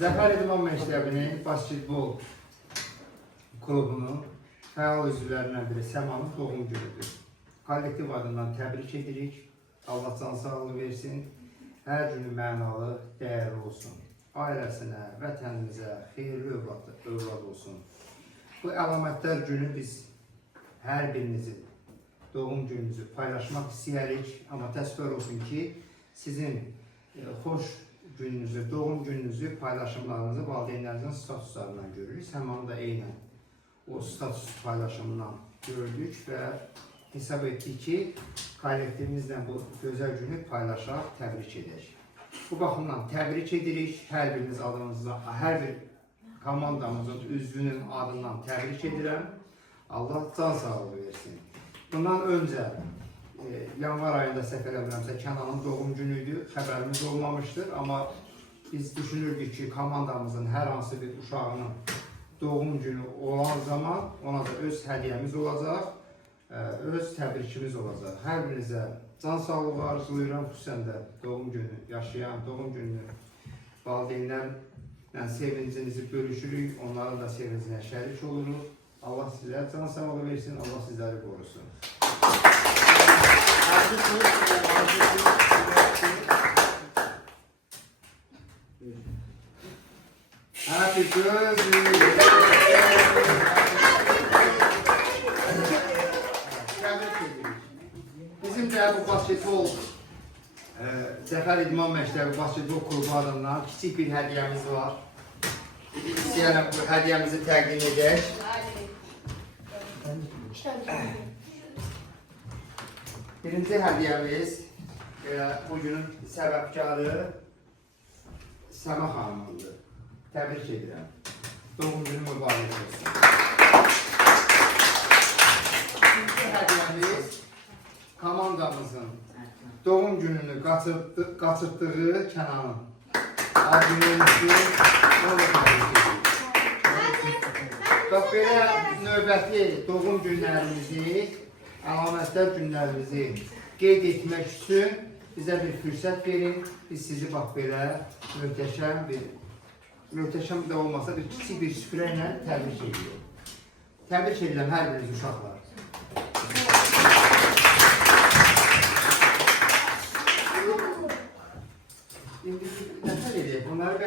Zəfər İdman Məktəbinin basketbol klubunun fəal üzvlərindən biri Səmanın doğum günüdür. Kollektiv adından təbrik edirik. Allah can sağlığı versin. Hər günü mənalı, dəyərli olsun. Ailəsinə, vətənimizə xeyirli övlad olsun. Bu əlamətlər günü biz hər birinizin doğum gününüzü paylaşmaq istəyirik. Amma təəssüflər olsun ki, sizin xoş gününüzü, doğum gününüzü, paylaşımlarınızı valideynlərinizin statuslarından görürük. Səmanı da eynən o status paylaşımından gördük və hesab etdik ki, kollektivimizlə bu gözəl günü paylaşaq, təbrik edək. Bu baxımdan təbrik edirik. Hər biriniz adınızdan, hər bir komandamızın üzvünün adından təbrik edirəm. Allah can sağlığı versin. Bundan öncə yanvar ayında səhv eləmirəmsə Kənanın doğum günüydü, xəbərimiz olmamışdır. Amma biz düşünürdük ki, komandamızın hər hansı bir uşağının doğum günü olan zaman ona da öz hədiyəmiz olacaq, öz təbrikimiz olacaq. Hər birinizə can sağlığı arzulayıram, xüsusən də doğum günü yaşayan, doğum günü valideynlərlə sevincinizi bölüşürük, onların da sevincinə şərik oluruq. Allah sizlərə can sağlığı versin, Allah sizləri qorusun. Happy birthday. Bizim də bu basketbol Zəfər İdman Məktəbi basketbol klubu adından kiçik bir hədiyəmiz var. İstəyərəm bu hədiyəmizi təqdim edək. Birinci hədiyəmiz bugünün səbəbkarı Səma xanımındır. Təbrik edirəm. Doğum günü mübarək olsun. İkinci hədiyəmiz komandamızın doğum gününü qaçırtdığı Kənanın. Adınızı onu təbrik edirik. Bax, belə növbəti doğum günlərimizi, əlamətlər günlərimizi qeyd etmək üçün bizə bir fürsət verin. Biz sizi bax belə möhtəşəm də olmasa bir kiçik bir süfrə ilə təbrik edirik. Təbrik edirəm hər biriniz uşaqlar. İndi nəsə edək, bunları